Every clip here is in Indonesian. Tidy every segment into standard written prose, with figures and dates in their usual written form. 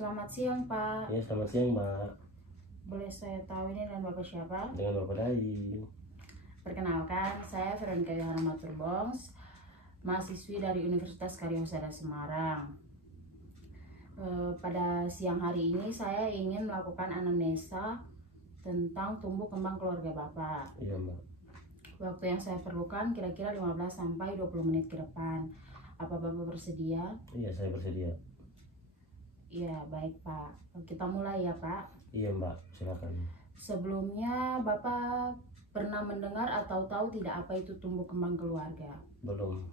Selamat siang, Pak. Ya, selamat siang, Mbak. Boleh saya tahu ini dengan Bapak siapa? Dengan Bapak Dai. Perkenalkan, saya Veronica Yohana Maturbongs, mahasiswi dari Universitas Karya Husada Semarang. Pada siang hari ini saya ingin melakukan anamnesa tentang tumbuh kembang keluarga Bapak. Iya, Mbak. Waktu yang saya perlukan kira-kira 15 sampai 20 menit ke depan. Apa Bapak bersedia? Iya, saya bersedia. Iya, baik Pak. Kita mulai ya Pak. Iya, Mbak, silakan. Sebelumnya Bapak pernah mendengar atau tahu tidak apa itu tumbuh kembang keluarga? Belum.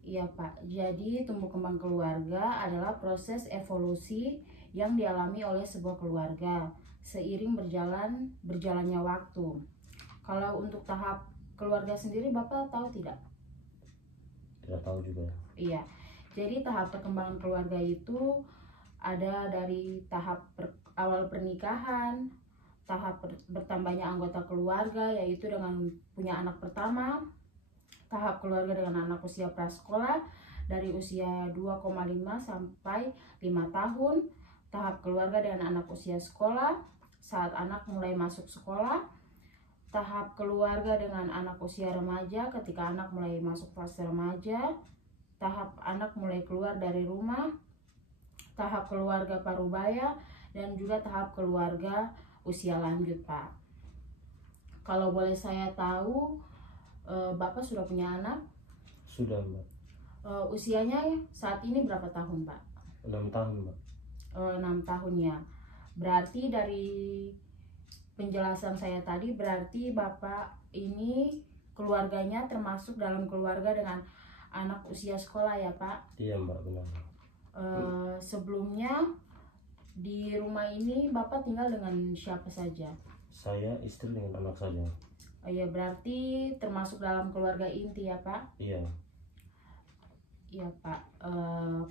Iya Pak, jadi tumbuh kembang keluarga adalah proses evolusi yang dialami oleh sebuah keluarga seiring berjalannya waktu. Kalau untuk tahap keluarga sendiri Bapak tahu tidak? Tidak tahu juga. Iya, jadi tahap perkembangan keluarga itu ada dari tahap awal pernikahan, tahap bertambahnya anggota keluarga yaitu dengan punya anak pertama, tahap keluarga dengan anak usia prasekolah dari usia 2,5 sampai 5 tahun, tahap keluarga dengan anak usia sekolah saat anak mulai masuk sekolah, tahap keluarga dengan anak usia remaja ketika anak mulai masuk fase remaja, tahap anak mulai keluar dari rumah, tahap keluarga parubaya, dan juga tahap keluarga usia lanjut Pak. Kalau boleh saya tahu, Bapak sudah punya anak? Sudah, Mbak. Usianya saat ini berapa tahun Pak? 6 tahun, Mbak. 6 tahun ya. Berarti dari penjelasan saya tadi berarti Bapak ini keluarganya termasuk dalam keluarga dengan anak usia sekolah ya Pak? Iya, Mbak, benar. Sebelumnya di rumah ini Bapak tinggal dengan siapa saja? Saya, istri dengan anak saja. Ya berarti termasuk dalam keluarga inti ya Pak? Iya. Iya Pak.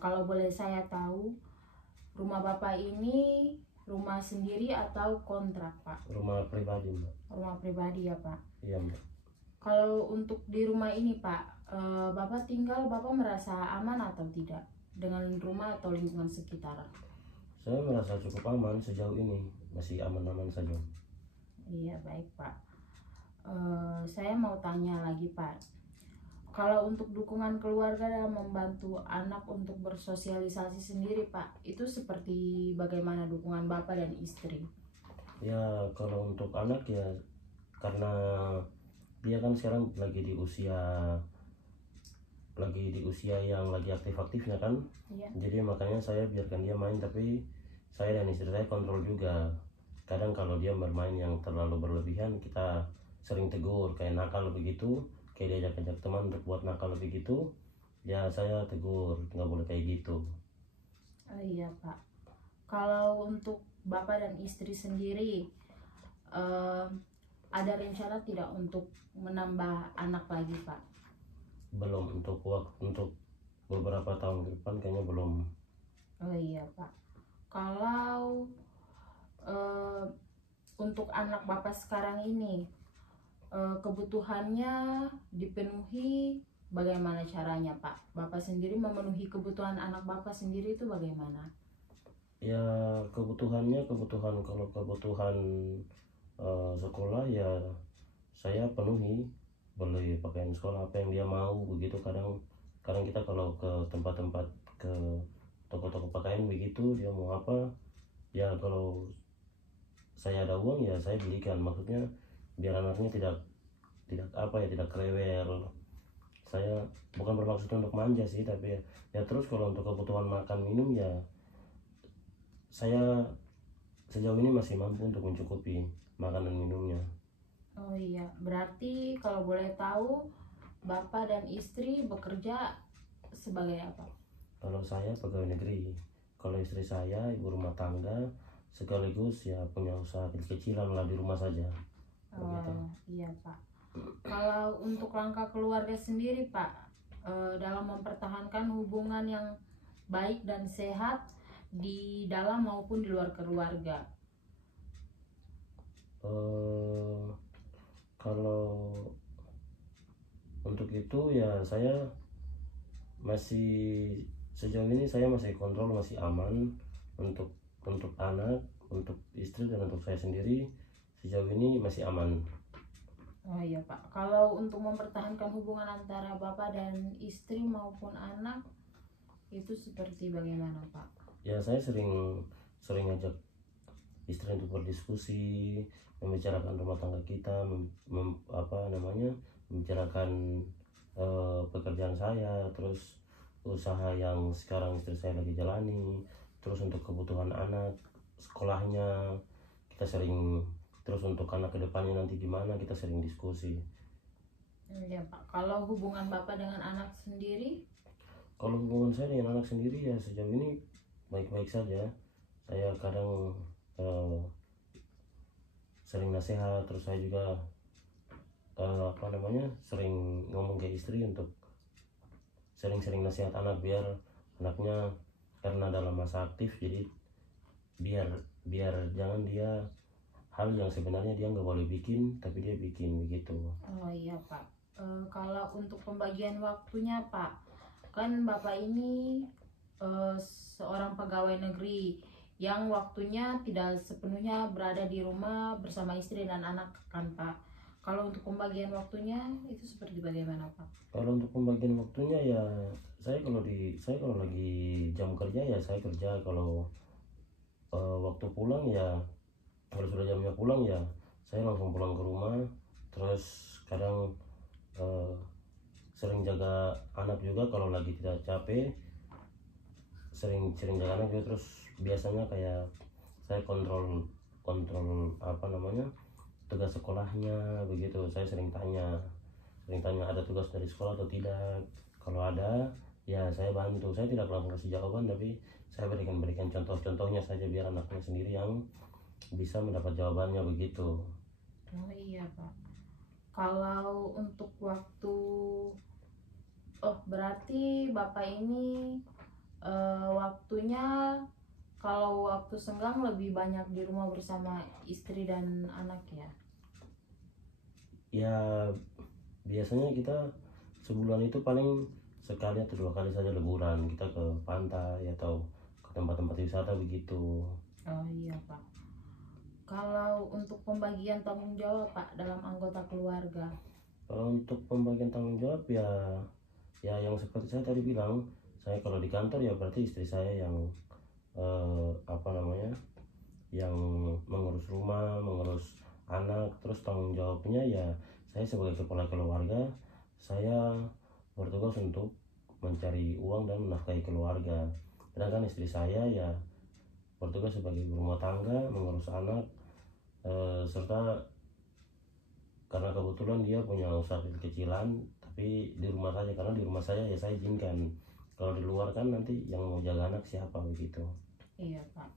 Kalau boleh saya tahu, rumah Bapak ini rumah sendiri atau kontrak Pak? Rumah pribadi, Mbak. Rumah pribadi ya Pak? Iya, Mbak. Kalau untuk di rumah ini Pak, Bapak merasa aman atau tidak dengan rumah atau lingkungan sekitar? Saya merasa cukup aman sejauh ini, masih aman-aman saja. Iya baik Pak. Saya mau tanya lagi Pak, kalau untuk dukungan keluarga dalam membantu anak untuk bersosialisasi sendiri Pak, itu seperti bagaimana dukungan Bapak dan istri? Ya, kalau untuk anak ya, karena dia kan sekarang lagi di usia yang lagi aktif-aktifnya kan. Iya. Jadi makanya saya biarkan dia main, tapi saya dan istri saya kontrol juga. Kadang kalau dia bermain yang terlalu berlebihan, kita sering tegur, kayak nakal begitu, kayak diajak-ajak teman untuk buat nakal begitu, ya saya tegur, nggak boleh kayak gitu. Iya Pak. Kalau untuk Bapak dan istri sendiri, ada rencana tidak untuk menambah anak lagi Pak? Belum, untuk beberapa tahun ke depan kayaknya belum. Oh iya Pak. Kalau untuk anak Bapak sekarang ini, kebutuhannya dipenuhi bagaimana caranya Pak? Bapak sendiri memenuhi kebutuhan anak Bapak sendiri itu bagaimana? Ya, kalau kebutuhan sekolah ya saya penuhi, beli pakaian sekolah apa yang dia mau begitu. Kadang kita kalau ke tempat-tempat, ke toko-toko pakaian begitu, dia mau apa ya, kalau saya ada uang ya saya belikan, maksudnya biar anaknya tidak rewel. Saya bukan bermaksud untuk manja sih, tapi ya terus kalau untuk kebutuhan makan minum ya saya sejauh ini masih mampu untuk mencukupi makanan minumnya. Oh iya, berarti kalau boleh tahu Bapak dan istri bekerja sebagai apa? Kalau saya pegawai negeri, kalau istri saya ibu rumah tangga, sekaligus ya punya usaha kecil-kecilan lah di rumah saja. Begitu. Iya Pak. Kalau untuk langkah keluarga sendiri Pak, dalam mempertahankan hubungan yang baik dan sehat di dalam maupun di luar keluarga. Kalau untuk itu ya sejauh ini saya masih kontrol, masih aman, untuk anak, untuk istri dan untuk saya sendiri sejauh ini masih aman. Oh iya Pak, kalau untuk mempertahankan hubungan antara Bapak dan istri maupun anak itu seperti bagaimana Pak? Ya saya sering ajak istri untuk berdiskusi, membicarakan rumah tangga kita, membicarakan pekerjaan saya, terus usaha yang sekarang istri saya lagi jalani, terus untuk kebutuhan anak, sekolahnya kita sering, terus untuk anak kedepannya nanti gimana kita sering diskusi. Iya Pak, kalau hubungan Bapak dengan anak sendiri? Kalau hubungan saya dengan anak sendiri ya sejauh ini baik-baik saja. Saya kadang sering nasihat, terus saya juga sering ngomong ke istri untuk sering-sering nasihat anak biar anaknya, karena dalam masa aktif jadi biar jangan dia hal yang sebenarnya dia nggak boleh bikin tapi dia bikin begitu. Oh iya Pak. Kalau untuk pembagian waktunya Pak, kan Bapak ini seorang pegawai negeri yang waktunya tidak sepenuhnya berada di rumah bersama istri dan anak kan Pak. Kalau untuk pembagian waktunya itu seperti bagaimana Pak? Kalau untuk pembagian waktunya ya saya kalau lagi jam kerja ya saya kerja, kalau waktu pulang ya kalau sudah jamnya pulang ya saya langsung pulang ke rumah, terus kadang sering jaga anak juga kalau lagi tidak capek, sering jaga anak juga. Terus biasanya kayak saya kontrol tugas sekolahnya begitu. Saya sering tanya ada tugas dari sekolah atau tidak. Kalau ada ya saya bantu, saya tidak langsung kasih jawaban tapi saya berikan contoh-contohnya saja biar anaknya sendiri yang bisa mendapat jawabannya begitu. Oh iya Pak. Kalau untuk waktu, berarti Bapak ini waktunya kalau waktu senggang lebih banyak di rumah bersama istri dan anak ya? Ya biasanya kita sebulan itu paling sekali atau 2 kali saja liburan, kita ke pantai atau ke tempat-tempat wisata begitu. Oh iya Pak. Kalau untuk pembagian tanggung jawab Pak dalam anggota keluarga? Kalau untuk pembagian tanggung jawab ya yang seperti saya tadi bilang, saya kalau di kantor ya berarti istri saya yang yang mengurus rumah, mengurus anak. Terus tanggung jawabnya ya saya sebagai kepala keluarga, saya bertugas untuk mencari uang dan menafkahi keluarga. Sedangkan istri saya ya bertugas sebagai ibu rumah tangga, mengurus anak, serta karena kebetulan dia punya usaha kecilan tapi di rumah saja, karena di rumah saya ya saya izinkan. Kalau di luar kan nanti yang mau jaga anak siapa begitu. Iya Pak.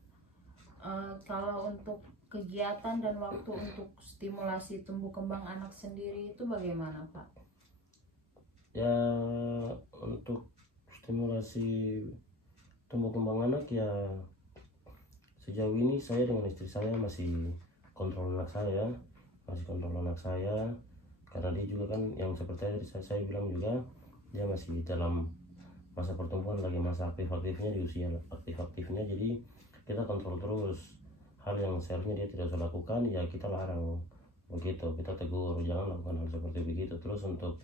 Kalau untuk kegiatan dan waktu untuk stimulasi tumbuh kembang anak sendiri itu bagaimana Pak? Ya untuk stimulasi tumbuh kembang anak ya sejauh ini saya dengan istri saya masih kontrol anak saya, karena dia juga kan yang seperti tadi saya bilang juga dia masih dalam masa pertumbuhan, lagi masa aktif-aktifnya, di usia aktif-aktifnya. Jadi kita kontrol terus hal yang seharusnya dia tidak usah lakukan ya kita larang begitu, kita tegur jangan lakukan hal seperti begitu. Terus untuk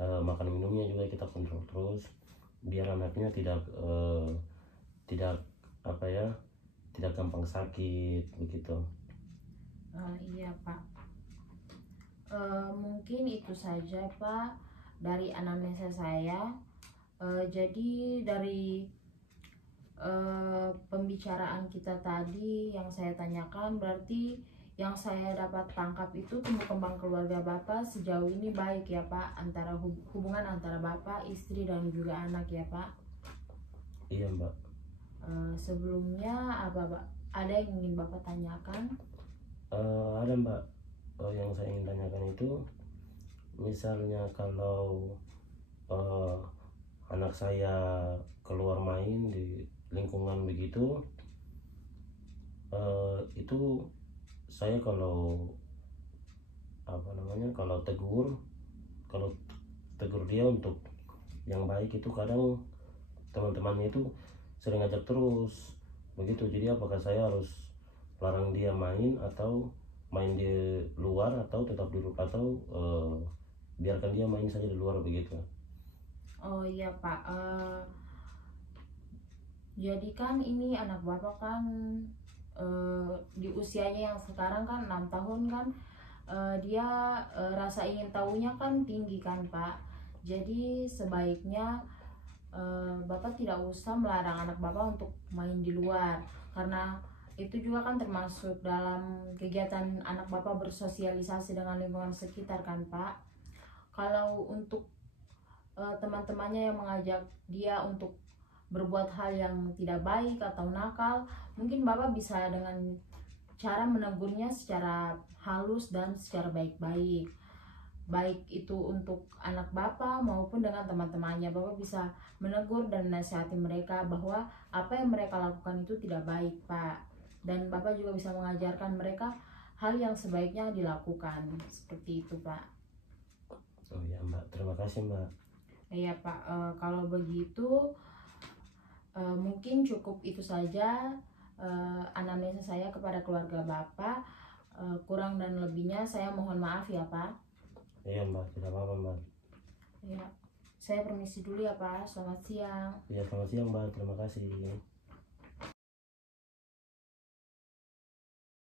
makan minumnya juga kita kontrol terus biar anaknya tidak tidak gampang sakit begitu. Iya Pak. Mungkin itu saja Pak dari anamnesa saya. Jadi dari pembicaraan kita tadi yang saya tanyakan, berarti yang saya dapat tangkap itu tumbuh kembang keluarga Bapak sejauh ini baik ya Pak, antara hubungan antara Bapak, istri dan juga anak ya Pak. Iya Mbak. Sebelumnya apa Pak? Ada yang ingin Bapak tanyakan? Ada Mbak. Yang saya ingin tanyakan itu misalnya kalau anak saya keluar main di lingkungan begitu, itu saya kalau kalau tegur dia untuk yang baik itu kadang teman-temannya itu sering ngajak terus begitu. Jadi apakah saya harus larang dia main atau main di luar atau tetap di rumah atau biarkan dia main saja di luar begitu? Oh iya Pak, jadi kan ini anak Bapak kan di usianya yang sekarang kan 6 tahun kan, dia rasa ingin tahunya kan tinggi kan Pak. Jadi sebaiknya Bapak tidak usah melarang anak Bapak untuk main di luar, karena itu juga kan termasuk dalam kegiatan anak Bapak bersosialisasi dengan lingkungan sekitar kan Pak. Kalau untuk teman-temannya yang mengajak dia untuk berbuat hal yang tidak baik atau nakal, mungkin Bapak bisa dengan cara menegurnya secara halus dan secara baik-baik. Baik itu untuk anak Bapak maupun dengan teman-temannya, Bapak bisa menegur dan menasihati mereka bahwa apa yang mereka lakukan itu tidak baik, Pak. Dan Bapak juga bisa mengajarkan mereka hal yang sebaiknya dilakukan. Seperti itu, Pak. Oh ya Mbak, terima kasih Mbak. Iya, Pak. Kalau begitu mungkin cukup itu saja anamnesa saya kepada keluarga Bapak. Kurang dan lebihnya saya mohon maaf ya Pak. Iya Mbak, tidak apa-apa Mbak. Ya, saya permisi dulu ya Pak. Selamat siang. Iya, selamat siang Mbak, terima kasih.